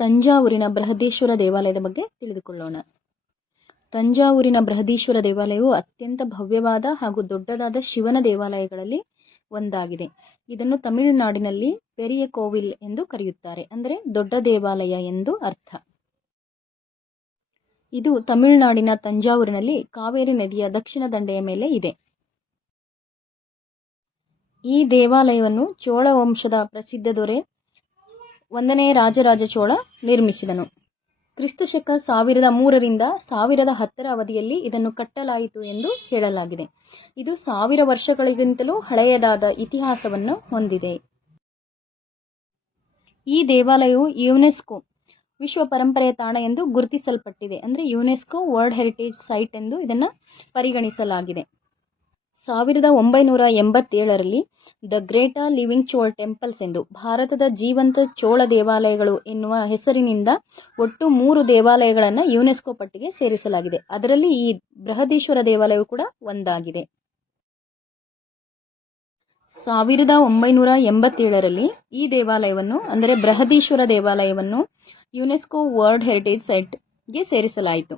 ತಂಜಾವೂರಿನ ಬೃಹದೀಶ್ವರ ದೇವಾಲಯದ ಬಗ್ಗೆ ತಿಳಿದುಕೊಳ್ಳೋಣ. ತಂಜಾವೂರಿನ ಬೃಹದೀಶ್ವರ ದೇವಾಲಯವು ಅತ್ಯಂತ ಭವ್ಯವಾದ ಹಾಗೂ ದೊಡ್ಡದಾದ ಶಿವನ ದೇವಾಲಯಗಳಲ್ಲಿ ಒಂದಾಗಿದೆ. ಇದನ್ನು ತಮಿಳುನಾಡಿನಲ್ಲಿ ಪೆರಿಯ ಕೋವಿಲ್ ಎಂದು ಕರೆಯುತ್ತಾರೆ, ಅಂದರೆ ದೊಡ್ಡ ದೇವಾಲಯ ಎಂದು ಅರ್ಥ. ಇದು ತಮಿಳುನಾಡಿನ ತಂಜಾವೂರಿನಲ್ಲಿ ಕಾವೇರಿ ನದಿಯ ದಕ್ಷಿಣ ದಂಡೆಯ ಮೇಲೆ ಇದೆ. ಈ ದೇವಾಲಯವನ್ನು ಚೋಳ ವಂಶದ ಪ್ರಸಿದ್ಧ ದೊರೆ 1ನೇ ರಾಜರಾಜ ಚೋಳ ನಿರ್ಮಿಸಿದನು. ಕ್ರಿಸ್ತಶಕ 1003 ರಿಂದ 1010 ಅವಧಿಯಲ್ಲಿ ಇದನ್ನು ಕಟ್ಟಲಾಯಿತು ಎಂದು ಹೇಳಲಾಗಿದೆ. ಇದು 1000 ವರ್ಷಗಳಿಗಿಂತಲೂ ಹಳೆಯದಾದ ಇತಿಹಾಸವನ್ನು ಹೊಂದಿದೆ. ಈ ದೇವಾಲಯವು ಯುನೆಸ್ಕೋ ವಿಶ್ವ ಪರಂಪರೆಯ ತಾಣ ಎಂದು ಗುರುತಿಸಲ್ಪಟ್ಟಿದೆ, ಅಂದರೆ ಯುನೆಸ್ಕೋ ವರ್ಲ್ಡ್ ಹೆರಿಟೇಜ್ ಸೈಟ್ ಎಂದು ಇದನ್ನು ಪರಿಗಣಿಸಲಾಗಿದೆ. 1987ರಲ್ಲಿ ದ ಗ್ರೇಟಾ ಲಿವಿಂಗ್ ಚೋಳ್ ಟೆಂಪಲ್ಸ್ ಎಂದು ಭಾರತದ ಜೀವಂತ ಚೋಳ ದೇವಾಲಯಗಳು ಎನ್ನುವ ಹೆಸರಿನಿಂದ ಒಟ್ಟು 3 ದೇವಾಲಯಗಳನ್ನು ಯುನೆಸ್ಕೋ ಪಟ್ಟಿಗೆ ಸೇರಿಸಲಾಗಿದೆ. ಅದರಲ್ಲಿ ಈ ಬೃಹದೀಶ್ವರ ದೇವಾಲಯವು ಕೂಡ ಒಂದಾಗಿದೆ. 1987ರಲ್ಲಿ ಈ ದೇವಾಲಯವನ್ನು, ಅಂದರೆ ಬೃಹದೀಶ್ವರ ದೇವಾಲಯವನ್ನು ಯುನೆಸ್ಕೋ ವರ್ಲ್ಡ್ ಹೆರಿಟೇಜ್ ಸೈಟ್ಗೆ ಸೇರಿಸಲಾಯಿತು.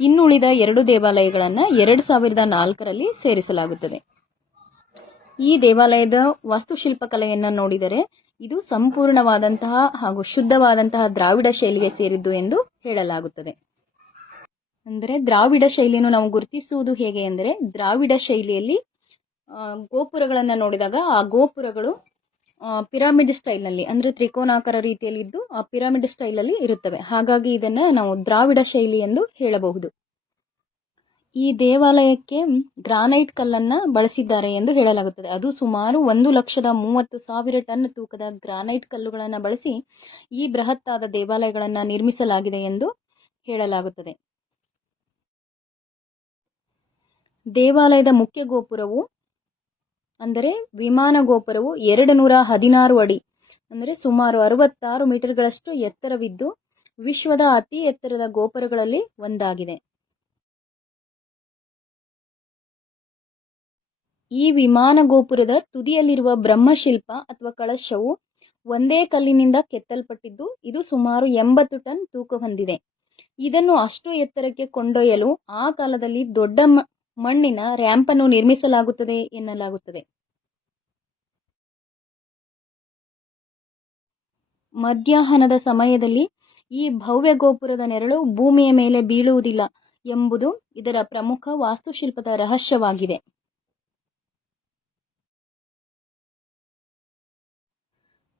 ಇನ್ನುಳಿದ 2 ದೇವಾಲಯಗಳನ್ನು 2004ರಲ್ಲಿ ಸೇರಿಸಲಾಗುತ್ತದೆ. ಈ ದೇವಾಲಯದ ವಾಸ್ತುಶಿಲ್ಪಕಲೆಯನ್ನು ನೋಡಿದರೆ ಇದು ಸಂಪೂರ್ಣವಾದಂತಹ ಹಾಗೂ ಶುದ್ಧವಾದಂತಹ ದ್ರಾವಿಡ ಶೈಲಿಗೆ ಸೇರಿದ್ದು ಎಂದು ಹೇಳಲಾಗುತ್ತದೆ. ಅಂದರೆ ದ್ರಾವಿಡ ಶೈಲಿಯನ್ನು ನಾವು ಗುರುತಿಸುವುದು ಹೇಗೆ ಅಂದರೆ, ದ್ರಾವಿಡ ಶೈಲಿಯಲ್ಲಿ ಗೋಪುರಗಳನ್ನು ನೋಡಿದಾಗ ಆ ಗೋಪುರಗಳು ಪಿರಮಿಡ್ ಸ್ಟೈಲ್ನಲ್ಲಿ, ಅಂದರೆ ತ್ರಿಕೋನಾಕಾರ ರೀತಿಯಲ್ಲಿ ಇದ್ದು ಆ ಪಿರಮಿಡ್ ಸ್ಟೈಲಲ್ಲಿ ಇರುತ್ತವೆ. ಹಾಗಾಗಿ ಇದನ್ನು ನಾವು ದ್ರಾವಿಡ ಶೈಲಿ ಎಂದು ಹೇಳಬಹುದು. ಈ ದೇವಾಲಯಕ್ಕೆ ಗ್ರಾನೈಟ್ ಕಲ್ಲನ್ನು ಬಳಸಿದ್ದಾರೆ ಎಂದು ಹೇಳಲಾಗುತ್ತದೆ. ಅದು ಸುಮಾರು 1,30,000 ಟನ್ ತೂಕದ ಗ್ರಾನೈಟ್ ಕಲ್ಲುಗಳನ್ನು ಬಳಸಿ ಈ ಬೃಹತ್ತಾದ ದೇವಾಲಯಗಳನ್ನು ನಿರ್ಮಿಸಲಾಗಿದೆ ಎಂದು ಹೇಳಲಾಗುತ್ತದೆ. ದೇವಾಲಯದ ಮುಖ್ಯ ಗೋಪುರವು, ಅಂದರೆ ವಿಮಾನ ಗೋಪುರವು 216 ಅಡಿ, ಅಂದರೆ ಸುಮಾರು 66 ಮೀಟರ್ಗಳಷ್ಟು ಎತ್ತರವಿದ್ದು ವಿಶ್ವದ ಅತಿ ಎತ್ತರದ ಗೋಪುರಗಳಲ್ಲಿ ಒಂದಾಗಿದೆ. ಈ ವಿಮಾನ ಗೋಪುರದ ತುದಿಯಲ್ಲಿರುವ ಬ್ರಹ್ಮಶಿಲ್ಪ ಅಥವಾ ಕಳಶವು ಒಂದೇ ಕಲ್ಲಿನಿಂದ ಕೆತ್ತಲ್ಪಟ್ಟಿದ್ದು ಇದು ಸುಮಾರು 80 ಟನ್ ತೂಕ ಹೊಂದಿದೆ. ಇದನ್ನು ಅಷ್ಟು ಎತ್ತರಕ್ಕೆ ಕೊಂಡೊಯ್ಯಲು ಆ ಕಾಲದಲ್ಲಿ ದೊಡ್ಡ ಮಣ್ಣಿನ ರ್ಯಾಂಪನ್ನು ನಿರ್ಮಿಸಲಾಗುತ್ತದೆ ಎನ್ನಲಾಗುತ್ತದೆ. ಮಧ್ಯಾಹ್ನದ ಸಮಯದಲ್ಲಿ ಈ ಭವ್ಯ ಗೋಪುರದ ನೆರಳು ಭೂಮಿಯ ಮೇಲೆ ಬೀಳುವುದಿಲ್ಲ ಎಂಬುದು ಇದರ ಪ್ರಮುಖ ವಾಸ್ತುಶಿಲ್ಪದ ರಹಸ್ಯವಾಗಿದೆ.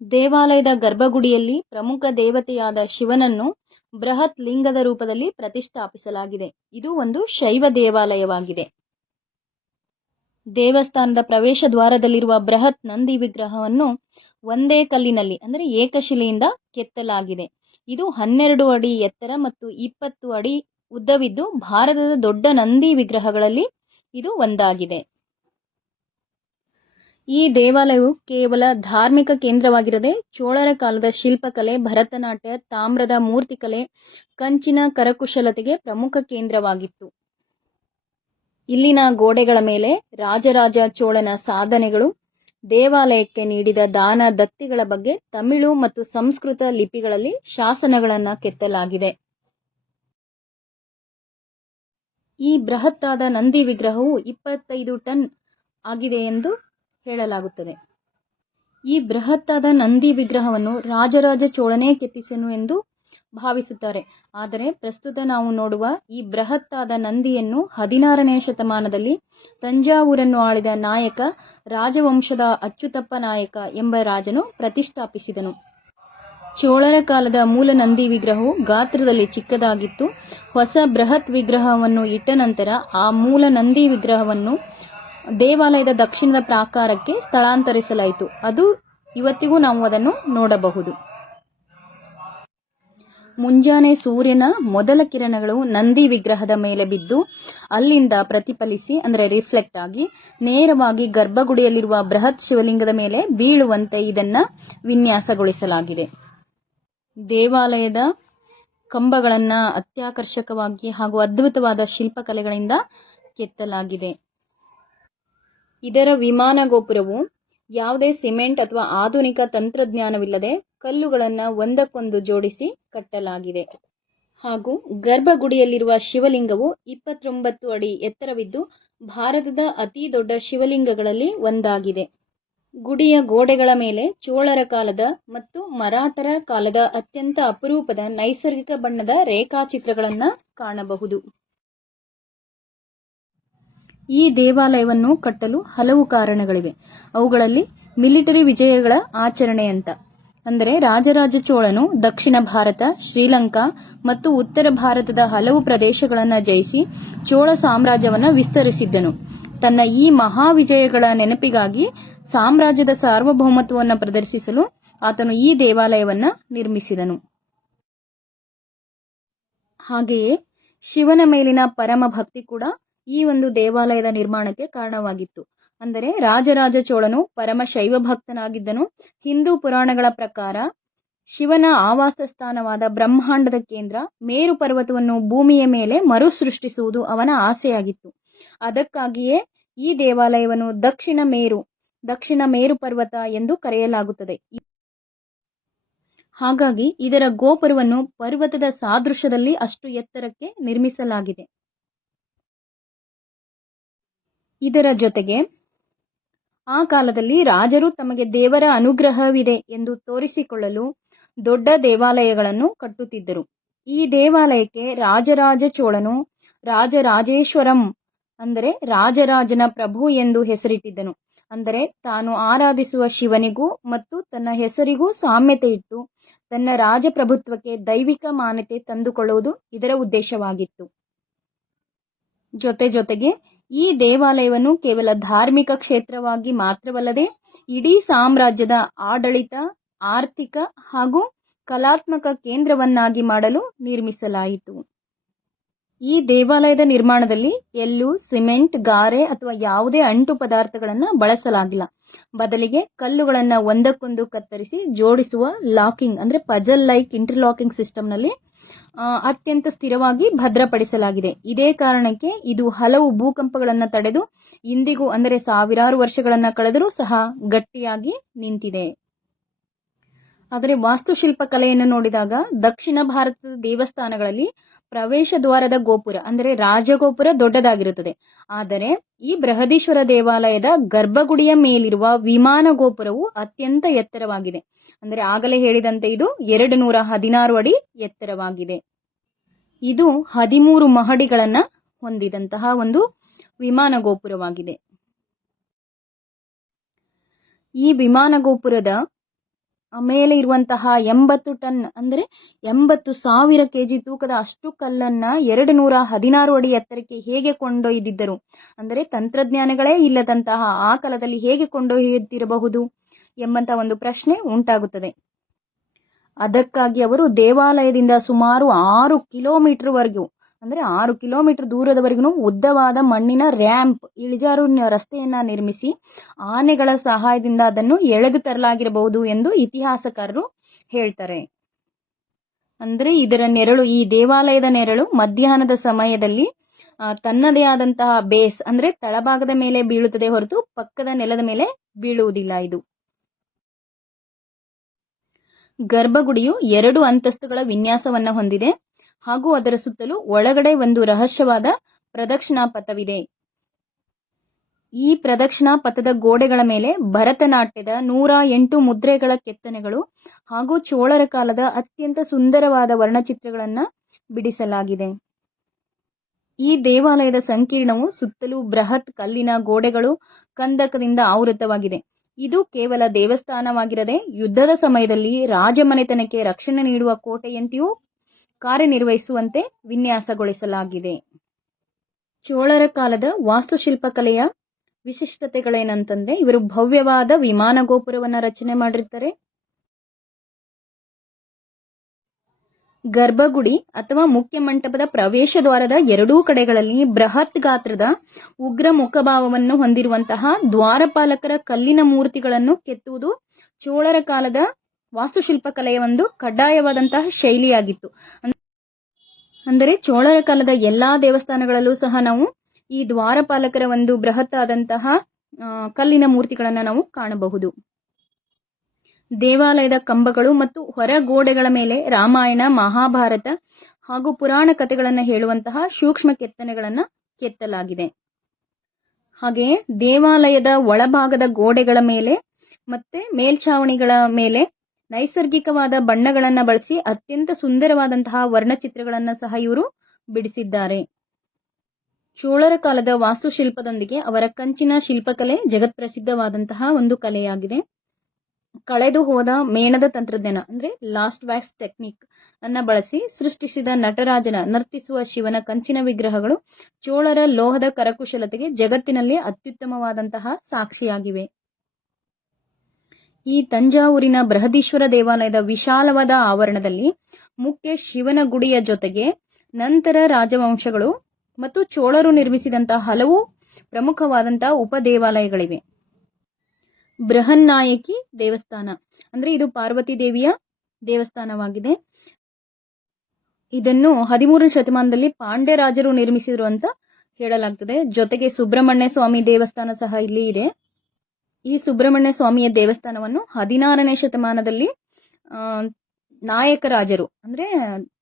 ದೇವಾಲಯದ ಗರ್ಭಗುಡಿಯಲ್ಲಿ ಪ್ರಮುಖ ದೇವತೆಯಾದ ಶಿವನನ್ನು ಬೃಹತ್ ಲಿಂಗದ ರೂಪದಲ್ಲಿ ಪ್ರತಿಷ್ಠಾಪಿಸಲಾಗಿದೆ. ಇದು ಒಂದು ಶೈವ ದೇವಾಲಯವಾಗಿದೆ. ದೇವಸ್ಥಾನದ ಪ್ರವೇಶ ದ್ವಾರದಲ್ಲಿರುವ ಬೃಹತ್ ನಂದಿ ವಿಗ್ರಹವನ್ನು ಒಂದೇ ಕಲ್ಲಿನಲ್ಲಿ, ಅಂದರೆ ಏಕಶಿಲೆಯಿಂದ ಕೆತ್ತಲಾಗಿದೆ. ಇದು 12 ಅಡಿ ಎತ್ತರ ಮತ್ತು 20 ಅಡಿ ಉದ್ದವಿದ್ದು ಭಾರತದ ದೊಡ್ಡ ನಂದಿ ವಿಗ್ರಹಗಳಲ್ಲಿ ಇದು ಒಂದಾಗಿದೆ. ಈ ದೇವಾಲಯವು ಕೇವಲ ಧಾರ್ಮಿಕ ಕೇಂದ್ರವಾಗಿರದೆ ಚೋಳರ ಕಾಲದ ಶಿಲ್ಪಕಲೆ, ಭರತನಾಟ್ಯ, ತಾಮ್ರದ ಮೂರ್ತಿಕಲೆ, ಕಂಚಿನ ಕರಕುಶಲತೆಗೆ ಪ್ರಮುಖ ಕೇಂದ್ರವಾಗಿತ್ತು. ಇಲ್ಲಿನ ಗೋಡೆಗಳ ಮೇಲೆ ರಾಜರಾಜ ಚೋಳನ ಸಾಧನೆಗಳು, ದೇವಾಲಯಕ್ಕೆ ನೀಡಿದ ದಾನ ದತ್ತಿಗಳ ಬಗ್ಗೆ ತಮಿಳು ಮತ್ತು ಸಂಸ್ಕೃತ ಲಿಪಿಗಳಲ್ಲಿ ಶಾಸನಗಳನ್ನು ಕೆತ್ತಲಾಗಿದೆ. ಈ ಬೃಹತ್ತಾದ ನಂದಿ ವಿಗ್ರಹವು 25 ಟನ್ ಆಗಿದೆ ಎಂದು ಹೇಳಲಾಗುತ್ತದೆ. ಈ ಬೃಹತ್ತಾದ ನಂದಿ ವಿಗ್ರಹವನ್ನು ರಾಜರಾಜ ಚೋಳನೇ ಕೆತ್ತಿಸನು ಎಂದು ಭಾವಿಸುತ್ತಾರೆ. ಆದರೆ ಪ್ರಸ್ತುತ ನಾವು ನೋಡುವ ಈ ಬೃಹತ್ತಾದ ನಂದಿಯನ್ನು 16ನೇ ಶತಮಾನದಲ್ಲಿ ತಂಜಾವೂರನ್ನು ಆಳಿದ ನಾಯಕ ರಾಜವಂಶದ ಅಚ್ಚುತಪ್ಪ ನಾಯಕ ಎಂಬ ರಾಜನು ಪ್ರತಿಷ್ಠಾಪಿಸಿದನು. ಚೋಳರ ಕಾಲದ ಮೂಲ ನಂದಿ ವಿಗ್ರಹವು ಗಾತ್ರದಲ್ಲಿ ಚಿಕ್ಕದಾಗಿತ್ತು. ಹೊಸ ಬೃಹತ್ ವಿಗ್ರಹವನ್ನು ಇಟ್ಟ ನಂತರ ಆ ಮೂಲ ನಂದಿ ವಿಗ್ರಹವನ್ನು ದೇವಾಲಯದ ದಕ್ಷಿಣದ ಪ್ರಾಕಾರಕ್ಕೆ ಸ್ಥಳಾಂತರಿಸಲಾಯಿತು. ಅದು ಇವತ್ತಿಗೂ ನಾವು ಅದನ್ನು ನೋಡಬಹುದು. ಮುಂಜಾನೆ ಸೂರ್ಯನ ಮೊದಲ ಕಿರಣಗಳು ನಂದಿ ವಿಗ್ರಹದ ಮೇಲೆ ಬಿದ್ದು ಅಲ್ಲಿಂದ ಪ್ರತಿಫಲಿಸಿ, ಅಂದರೆ ರಿಫ್ಲೆಕ್ಟ್ ಆಗಿ ನೇರವಾಗಿ ಗರ್ಭಗುಡಿಯಲ್ಲಿರುವ ಬೃಹತ್ ಶಿವಲಿಂಗದ ಮೇಲೆ ಬೀಳುವಂತೆ ಇದನ್ನು ವಿನ್ಯಾಸಗೊಳಿಸಲಾಗಿದೆ. ದೇವಾಲಯದ ಕಂಬಗಳನ್ನು ಅತ್ಯಾಕರ್ಷಕವಾಗಿ ಹಾಗೂ ಅದ್ಭುತವಾದ ಶಿಲ್ಪಕಲೆಗಳಿಂದ ಕೆತ್ತಲಾಗಿದೆ. ಇದರ ವಿಮಾನ ಗೋಪುರವು ಯಾವುದೇ ಸಿಮೆಂಟ್ ಅಥವಾ ಆಧುನಿಕ ತಂತ್ರಜ್ಞಾನವಿಲ್ಲದೆ ಕಲ್ಲುಗಳನ್ನು ಒಂದಕ್ಕೊಂದು ಜೋಡಿಸಿ ಕಟ್ಟಲಾಗಿದೆ. ಹಾಗೂ ಗರ್ಭಗುಡಿಯಲ್ಲಿರುವ ಶಿವಲಿಂಗವು 29 ಅಡಿ ಎತ್ತರವಿದ್ದು ಭಾರತದ ಅತಿ ದೊಡ್ಡ ಶಿವಲಿಂಗಗಳಲ್ಲಿ ಒಂದಾಗಿದೆ. ಗುಡಿಯ ಗೋಡೆಗಳ ಮೇಲೆ ಚೋಳರ ಕಾಲದ ಮತ್ತು ಮರಾಠರ ಕಾಲದ ಅತ್ಯಂತ ಅಪರೂಪದ ನೈಸರ್ಗಿಕ ಬಣ್ಣದ ರೇಖಾಚಿತ್ರಗಳನ್ನು ಕಾಣಬಹುದು. ಈ ದೇವಾಲಯವನ್ನು ಕಟ್ಟಲು ಹಲವು ಕಾರಣಗಳಿವೆ. ಅವುಗಳಲ್ಲಿ ಮಿಲಿಟರಿ ವಿಜಯಗಳ ಆಚರಣೆ ಅಂತ ಅಂದರೆ ರಾಜರಾಜ ಚೋಳನು ದಕ್ಷಿಣ ಭಾರತ, ಶ್ರೀಲಂಕಾ ಮತ್ತು ಉತ್ತರ ಭಾರತದ ಹಲವು ಪ್ರದೇಶಗಳನ್ನು ಜಯಿಸಿ ಚೋಳ ಸಾಮ್ರಾಜ್ಯವನ್ನು ವಿಸ್ತರಿಸಿದ್ದನು. ತನ್ನ ಈ ಮಹಾ ವಿಜಯಗಳ ನೆನಪಿಗಾಗಿ ಸಾಮ್ರಾಜ್ಯದ ಸಾರ್ವಭೌಮತ್ವವನ್ನು ಪ್ರದರ್ಶಿಸಲು ಆತನು ಈ ದೇವಾಲಯವನ್ನು ನಿರ್ಮಿಸಿದನು. ಹಾಗೆಯೇ ಶಿವನ ಮೇಲಿನ ಪರಮ ಭಕ್ತಿ ಕೂಡ ಈ ಒಂದು ದೇವಾಲಯದ ನಿರ್ಮಾಣಕ್ಕೆ ಕಾರಣವಾಗಿತ್ತು. ಅಂದರೆ ರಾಜರಾಜ ಚೋಳನು ಪರಮ ಶೈವ ಭಕ್ತನಾಗಿದ್ದನು. ಹಿಂದೂ ಪುರಾಣಗಳ ಪ್ರಕಾರ ಶಿವನ ಆವಾಸ ಸ್ಥಾನವಾದ ಬ್ರಹ್ಮಾಂಡದ ಕೇಂದ್ರ ಮೇರು ಪರ್ವತವನ್ನು ಭೂಮಿಯ ಮೇಲೆ ಮರು ಸೃಷ್ಟಿಸುವುದು ಅವನ ಆಸೆಯಾಗಿತ್ತು. ಅದಕ್ಕಾಗಿಯೇ ಈ ದೇವಾಲಯವನ್ನು ದಕ್ಷಿಣ ಮೇರು ಪರ್ವತ ಎಂದು ಕರೆಯಲಾಗುತ್ತದೆ. ಹಾಗಾಗಿ ಇದರ ಗೋಪುರವನ್ನು ಪರ್ವತದ ಸಾದೃಶ್ಯದಲ್ಲಿ ಅಷ್ಟು ಎತ್ತರಕ್ಕೆ ನಿರ್ಮಿಸಲಾಗಿದೆ. ಇದರ ಜೊತೆಗೆ ಆ ಕಾಲದಲ್ಲಿ ರಾಜರು ತಮಗೆ ದೇವರ ಅನುಗ್ರಹವಿದೆ ಎಂದು ತೋರಿಸಿಕೊಳ್ಳಲು ದೊಡ್ಡ ದೇವಾಲಯಗಳನ್ನು ಕಟ್ಟುತ್ತಿದ್ದರು. ಈ ದೇವಾಲಯಕ್ಕೆ ರಾಜರಾಜ ಚೋಳನು ರಾಜರಾಜೇಶ್ವರಂ ಅಂದರೆ ರಾಜರಾಜನ ಪ್ರಭು ಎಂದು ಹೆಸರಿಟ್ಟಿದ್ದನು. ಅಂದರೆ ತಾನು ಆರಾಧಿಸುವ ಶಿವನಿಗೂ ಮತ್ತು ತನ್ನ ಹೆಸರಿಗೂ ಸಾಮ್ಯತೆ ಇಟ್ಟು ತನ್ನ ರಾಜಪ್ರಭುತ್ವಕ್ಕೆ ದೈವಿಕ ಮಾನ್ಯತೆ ತಂದುಕೊಳ್ಳುವುದು ಇದರ ಉದ್ದೇಶವಾಗಿತ್ತು. ಜೊತೆಗೆ ಈ ದೇವಾಲಯವನ್ನು ಕೇವಲ ಧಾರ್ಮಿಕ ಕ್ಷೇತ್ರವಾಗಿ ಮಾತ್ರವಲ್ಲದೆ ಇಡೀ ಸಾಮ್ರಾಜ್ಯದ ಆಡಳಿತ, ಆರ್ಥಿಕ ಹಾಗೂ ಕಲಾತ್ಮಕ ಕೇಂದ್ರವನ್ನಾಗಿ ಮಾಡಲು ನಿರ್ಮಿಸಲಾಯಿತು. ಈ ದೇವಾಲಯದ ನಿರ್ಮಾಣದಲ್ಲಿ ಎಲ್ಲೂ ಸಿಮೆಂಟ್, ಗಾರೆ ಅಥವಾ ಯಾವುದೇ ಅಂಟು ಪದಾರ್ಥಗಳನ್ನು ಬಳಸಲಾಗಿಲ್ಲ. ಬದಲಿಗೆ ಕಲ್ಲುಗಳನ್ನು ಒಂದಕ್ಕೊಂದು ಕತ್ತರಿಸಿ ಜೋಡಿಸುವ ಲಾಕಿಂಗ್ ಅಂದರೆ ಪಜಲ್ ಲೈಕ್ ಇಂಟರ್ಲಾಕಿಂಗ್ ಸಿಸ್ಟಮ್ನಲ್ಲಿ ಅತ್ಯಂತ ಸ್ಥಿರವಾಗಿ ಭದ್ರಪಡಿಸಲಾಗಿದೆ. ಇದೇ ಕಾರಣಕ್ಕೆ ಇದು ಹಲವು ಭೂಕಂಪಗಳನ್ನು ತಡೆದು ಇಂದಿಗೂ ಅಂದರೆ ಸಾವಿರಾರು ವರ್ಷಗಳನ್ನು ಕಳೆದರೂ ಸಹ ಗಟ್ಟಿಯಾಗಿ ನಿಂತಿದೆ. ಆದರೆ ವಾಸ್ತುಶಿಲ್ಪ ಕಲೆಯನ್ನು ನೋಡಿದಾಗ ದಕ್ಷಿಣ ಭಾರತದ ದೇವಸ್ಥಾನಗಳಲ್ಲಿ ಪ್ರವೇಶ ದ್ವಾರದ ಗೋಪುರ ಅಂದರೆ ರಾಜಗೋಪುರ ದೊಡ್ಡದಾಗಿರುತ್ತದೆ. ಆದರೆ ಈ ಬೃಹದೀಶ್ವರ ದೇವಾಲಯದ ಗರ್ಭಗುಡಿಯ ಮೇಲಿರುವ ವಿಮಾನ ಗೋಪುರವು ಅತ್ಯಂತ ಎತ್ತರವಾಗಿದೆ. ಅಂದರೆ ಆಗಲೇ ಹೇಳಿದಂತೆ ಇದು 216 ಅಡಿ ಎತ್ತರವಾಗಿದೆ. ಇದು 13 ಮಹಡಿಗಳನ್ನು ಹೊಂದಿದಂತಹ ಒಂದು ವಿಮಾನ ಗೋಪುರವಾಗಿದೆ. ಈ ವಿಮಾನ ಗೋಪುರದ ಮೇಲೆ ಇರುವಂತಹ 80 ಟನ್ ಅಂದರೆ 80,000 kg ತೂಕದ ಅಷ್ಟು ಕಲ್ಲನ್ನ 216 ಅಡಿ ಎತ್ತರಕ್ಕೆ ಹೇಗೆ ಕೊಂಡೊಯ್ದಿದ್ದರು? ಅಂದರೆ ತಂತ್ರಜ್ಞಾನಗಳೇ ಇಲ್ಲದಂತಹ ಆ ಕಾಲದಲ್ಲಿ ಹೇಗೆ ಕೊಂಡೊಯ್ಯುತ್ತಿರಬಹುದು ಎಂಬಂತಹ ಒಂದು ಪ್ರಶ್ನೆ ಉಂಟಾಗುತ್ತದೆ. ಅದಕ್ಕಾಗಿ ಅವರು ದೇವಾಲಯದಿಂದ ಸುಮಾರು 6 ಕಿಲೋಮೀಟರ್ವರೆಗೂ ಅಂದರೆ 6 ಕಿಲೋಮೀಟರ್ ದೂರದವರೆಗೂ ಉದ್ದವಾದ ಮಣ್ಣಿನ ರ್ಯಾಂಪ್ ಇಳಿಜಾರು ರಸ್ತೆಯನ್ನ ನಿರ್ಮಿಸಿ ಆನೆಗಳ ಸಹಾಯದಿಂದ ಅದನ್ನು ಎಳೆದು ತರಲಾಗಿರಬಹುದು ಎಂದು ಇತಿಹಾಸಕಾರರು ಹೇಳ್ತಾರೆ. ಅಂದ್ರೆ ಇದರ ನೆರಳು, ಈ ದೇವಾಲಯದ ನೆರಳು ಮಧ್ಯಾಹ್ನದ ಸಮಯದಲ್ಲಿ ತನ್ನದೇ ಆದಂತಹ ಬೇಸ್ ಅಂದ್ರೆ ತಳಭಾಗದ ಮೇಲೆ ಬೀಳುತ್ತದೆ ಹೊರತು ಪಕ್ಕದ ನೆಲದ ಮೇಲೆ ಬೀಳುವುದಿಲ್ಲ. ಇದು ಗರ್ಭಗುಡಿಯು 2 ಅಂತಸ್ತುಗಳ ವಿನ್ಯಾಸವನ್ನ ಹೊಂದಿದೆ ಹಾಗೂ ಅದರ ಸುತ್ತಲೂ ಒಳಗಡೆ ಒಂದು ರಹಸ್ಯವಾದ ಪ್ರದಕ್ಷಿಣಾ ಪಥವಿದೆ. ಈ ಪ್ರದಕ್ಷಿಣಾ ಪಥದ ಗೋಡೆಗಳ ಮೇಲೆ ಭರತನಾಟ್ಯದ 108 ಮುದ್ರೆಗಳ ಕೆತ್ತನೆಗಳು ಹಾಗೂ ಚೋಳರ ಕಾಲದ ಅತ್ಯಂತ ಸುಂದರವಾದ ವರ್ಣಚಿತ್ರಗಳನ್ನು ಬಿಡಿಸಲಾಗಿದೆ. ಈ ದೇವಾಲಯದ ಸಂಕೀರ್ಣವು ಸುತ್ತಲೂ ಬೃಹತ್ ಕಲ್ಲಿನ ಗೋಡೆಗಳು ಕಂದಕದಿಂದ ಆವೃತವಾಗಿದೆ. ಇದು ಕೇವಲ ದೇವಸ್ಥಾನವಾಗಿರದೆ ಯುದ್ಧದ ಸಮಯದಲ್ಲಿ ರಾಜಮನೆತನಕ್ಕೆ ರಕ್ಷಣೆ ನೀಡುವ ಕೋಟೆಯಂತೆಯೂ ಕಾರ್ಯನಿರ್ವಹಿಸುವಂತೆ ವಿನ್ಯಾಸಗೊಳಿಸಲಾಗಿದೆ. ಚೋಳರ ಕಾಲದ ವಾಸ್ತುಶಿಲ್ಪ ಕಲೆಯ ವಿಶಿಷ್ಟತೆಗಳೇನಂತಂದ್ರೆ ಇವರು ಭವ್ಯವಾದ ವಿಮಾನ ಗೋಪುರವನ್ನ ರಚನೆ ಮಾಡಿರ್ತಾರೆ. ಗರ್ಭಗುಡಿ ಅಥವಾ ಮುಖ್ಯ ಮಂಟಪದ ಪ್ರವೇಶ ದ್ವಾರದ 2 ಕಡೆಗಳಲ್ಲಿ ಬೃಹತ್ ಗಾತ್ರದ ಉಗ್ರ ಮುಖಭಾವವನ್ನು ಹೊಂದಿರುವಂತಹ ದ್ವಾರಪಾಲಕರ ಕಲ್ಲಿನ ಮೂರ್ತಿಗಳನ್ನು ಕೆತ್ತುವುದು ಚೋಳರ ಕಾಲದ ವಾಸ್ತುಶಿಲ್ಪ ಕಲೆಯ ಒಂದು ಕಡ್ಡಾಯವಾದಂತಹ ಶೈಲಿಯಾಗಿತ್ತು. ಅಂದರೆ ಚೋಳರ ಕಾಲದ ಎಲ್ಲಾ ದೇವಸ್ಥಾನಗಳಲ್ಲೂ ಸಹ ನಾವು ಈ ದ್ವಾರಪಾಲಕರ ಒಂದು ಬೃಹತ್ ಆದಂತಹ ಕಲ್ಲಿನ ಮೂರ್ತಿಗಳನ್ನು ನಾವು ಕಾಣಬಹುದು. ದೇವಾಲಯದ ಕಂಬಗಳು ಮತ್ತು ಹೊರ ಗೋಡೆಗಳ ಮೇಲೆ ರಾಮಾಯಣ, ಮಹಾಭಾರತ ಹಾಗೂ ಪುರಾಣ ಕಥೆಗಳನ್ನು ಹೇಳುವಂತಹ ಸೂಕ್ಷ್ಮ ಕೆತ್ತನೆಗಳನ್ನು ಕೆತ್ತಲಾಗಿದೆ. ಹಾಗೆಯೇ ದೇವಾಲಯದ ಒಳಭಾಗದ ಗೋಡೆಗಳ ಮೇಲೆ ಮತ್ತೆ ಮೇಲ್ಛಾವಣಿಗಳ ಮೇಲೆ ನೈಸರ್ಗಿಕವಾದ ಬಣ್ಣಗಳನ್ನು ಬಳಸಿ ಅತ್ಯಂತ ಸುಂದರವಾದಂತಹ ವರ್ಣಚಿತ್ರಗಳನ್ನು ಸಹ ಇವರು ಬಿಡಿಸಿದ್ದಾರೆ. ಚೋಳರ ಕಾಲದ ವಾಸ್ತುಶಿಲ್ಪದೊಂದಿಗೆ ಅವರ ಕಂಚಿನ ಶಿಲ್ಪಕಲೆ ಜಗತ್ಪ್ರಸಿದ್ಧವಾದಂತಹ ಒಂದು ಕಲೆಯಾಗಿದೆ. ಕಳೆದು ಹೋದ ಮೇಣದ ತಂತ್ರಜ್ಞಾನ ಅಂದ್ರೆ ಲಾಸ್ಟ್ ವ್ಯಾಕ್ಸ್ ಟೆಕ್ನಿಕ್ ಅನ್ನ ಬಳಸಿ ಸೃಷ್ಟಿಸಿದ ನಟರಾಜನ, ನರ್ತಿಸುವ ಶಿವನ ಕಂಚಿನ ವಿಗ್ರಹಗಳು ಚೋಳರ ಲೋಹದ ಕರಕುಶಲತೆಗೆ ಜಗತ್ತಿನಲ್ಲಿ ಅತ್ಯುತ್ತಮವಾದಂತಹ ಸಾಕ್ಷಿಯಾಗಿವೆ. ಈ ತಂಜಾವೂರಿನ ಬೃಹದೀಶ್ವರ ದೇವಾಲಯದ ವಿಶಾಲವಾದ ಆವರಣದಲ್ಲಿ ಮುಖ್ಯ ಶಿವನ ಗುಡಿಯ ಜೊತೆಗೆ ನಂತರ ರಾಜವಂಶಗಳು ಮತ್ತು ಚೋಳರು ನಿರ್ಮಿಸಿದಂತಹ ಹಲವು ಪ್ರಮುಖವಾದಂತಹ ಉಪ ದೇವಾಲಯಗಳಿವೆ. ಬೃಹನ್ನಾಯಕಿ ದೇವಸ್ಥಾನ ಅಂದ್ರೆ ಇದು ಪಾರ್ವತಿ ದೇವಿಯ ದೇವಸ್ಥಾನವಾಗಿದೆ. ಇದನ್ನು 13ನೇ ಶತಮಾನದಲ್ಲಿ ಪಾಂಡ್ಯ ರಾಜರು ನಿರ್ಮಿಸಿದ್ರು ಅಂತ ಹೇಳಲಾಗ್ತದೆ. ಜೊತೆಗೆ ಸುಬ್ರಹ್ಮಣ್ಯ ಸ್ವಾಮಿ ದೇವಸ್ಥಾನ ಸಹ ಇಲ್ಲಿ ಇದೆ. ಈ ಸುಬ್ರಹ್ಮಣ್ಯ ಸ್ವಾಮಿಯ ದೇವಸ್ಥಾನವನ್ನು 16ನೇ ಶತಮಾನದಲ್ಲಿ ನಾಯಕ ರಾಜರು ಅಂದ್ರೆ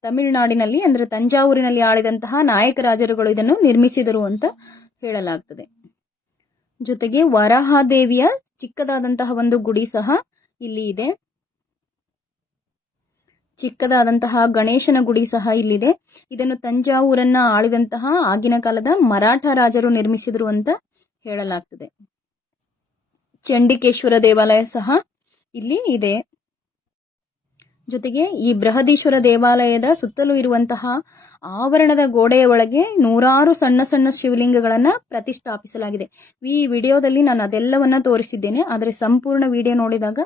ತಮಿಳುನಾಡಿನಲ್ಲಿ ಅಂದ್ರೆ ತಂಜಾವೂರಿನಲ್ಲಿ ಆಳಿದಂತಹ ನಾಯಕ ರಾಜರುಗಳು ಇದನ್ನು ನಿರ್ಮಿಸಿದರು ಅಂತ ಹೇಳಲಾಗ್ತದೆ. ಜೊತೆಗೆ ವರಾಹದೇವಿಯ ಚಿಕ್ಕದಾದಂತಹ ಒಂದು ಗುಡಿ ಸಹ ಇಲ್ಲಿ ಇದೆ. ಚಿಕ್ಕದಾದಂತಹ ಗಣೇಶನ ಗುಡಿ ಸಹ ಇಲ್ಲಿದೆ. ಇದನ್ನು ತಂಜಾವೂರನ್ನ ಆಳಿದಂತಹ ಆಗಿನ ಕಾಲದ ಮರಾಠ ರಾಜರು ನಿರ್ಮಿಸಿದರು ಅಂತ ಹೇಳಲಾಗ್ತದೆ. ಚಂಡಿಕೇಶ್ವರ ದೇವಾಲಯ ಸಹ ಇಲ್ಲಿ ಇದೆ. ಜೊತೆಗೆ ಈ ಬೃಹದೀಶ್ವರ ದೇವಾಲಯದ ಸುತ್ತಲೂ ಇರುವಂತಹ ಆವರಣದ ಗೋಡೆಯ ಒಳಗೆ ನೂರಾರು ಸಣ್ಣ ಸಣ್ಣ ಶಿವಲಿಂಗಗಳನ್ನ ಪ್ರತಿಷ್ಠಾಪಿಸಲಾಗಿದೆ. ಈ ವಿಡಿಯೋದಲ್ಲಿ ನಾನು ಅದೆಲ್ಲವನ್ನ ತೋರಿಸಿದ್ದೇನೆ, ಆದರೆ ಸಂಪೂರ್ಣ ವಿಡಿಯೋ ನೋಡಿದಾಗ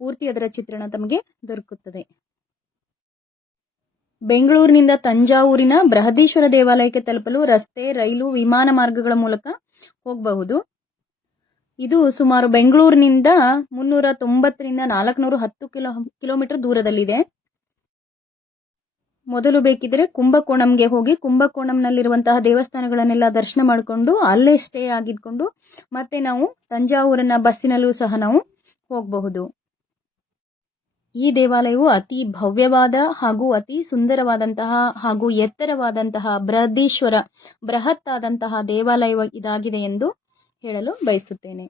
ಪೂರ್ತಿ ಅದರ ಚಿತ್ರಣ ತಮಗೆ ದೊರಕುತ್ತದೆ. ಬೆಂಗಳೂರಿನಿಂದ ತಂಜಾವೂರಿನ ಬೃಹದೀಶ್ವರ ದೇವಾಲಯಕ್ಕೆ ತಲುಪಲು ರಸ್ತೆ, ರೈಲು, ವಿಮಾನ ಮಾರ್ಗಗಳ ಮೂಲಕ ಹೋಗಬಹುದು. ಇದು ಸುಮಾರು ಬೆಂಗಳೂರಿನಿಂದ 390ರಿಂದ 410 ಕಿಲೋಮೀಟರ್ ದೂರದಲ್ಲಿದೆ. ಮೊದಲು ಬೇಕಿದ್ರೆ ಕುಂಭಕೋಣಂಗೆ ಹೋಗಿ ಕುಂಭಕೋಣಂನಲ್ಲಿರುವಂತಹ ದೇವಸ್ಥಾನಗಳನ್ನೆಲ್ಲ ದರ್ಶನ ಮಾಡಿಕೊಂಡು ಅಲ್ಲೇ ಸ್ಟೇ ಆಗಿದ್ಕೊಂಡು ಮತ್ತೆ ನಾವು ತಂಜಾವೂರನ್ನ ಬಸ್ಸಿನಲ್ಲೂ ಸಹ ನಾವು ಹೋಗಬಹುದು. ಈ ದೇವಾಲಯವು ಅತಿ ಭವ್ಯವಾದ ಹಾಗೂ ಅತಿ ಸುಂದರವಾದಂತಹ ಹಾಗೂ ಎತ್ತರವಾದಂತಹ ಬೃಹತ್ ಆದಂತಹ ದೇವಾಲಯ ಇದಾಗಿದೆ ಎಂದು ಹೇಳಲು ಬಯಸುತ್ತೇನೆ.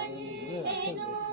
ಕಂಡೆನು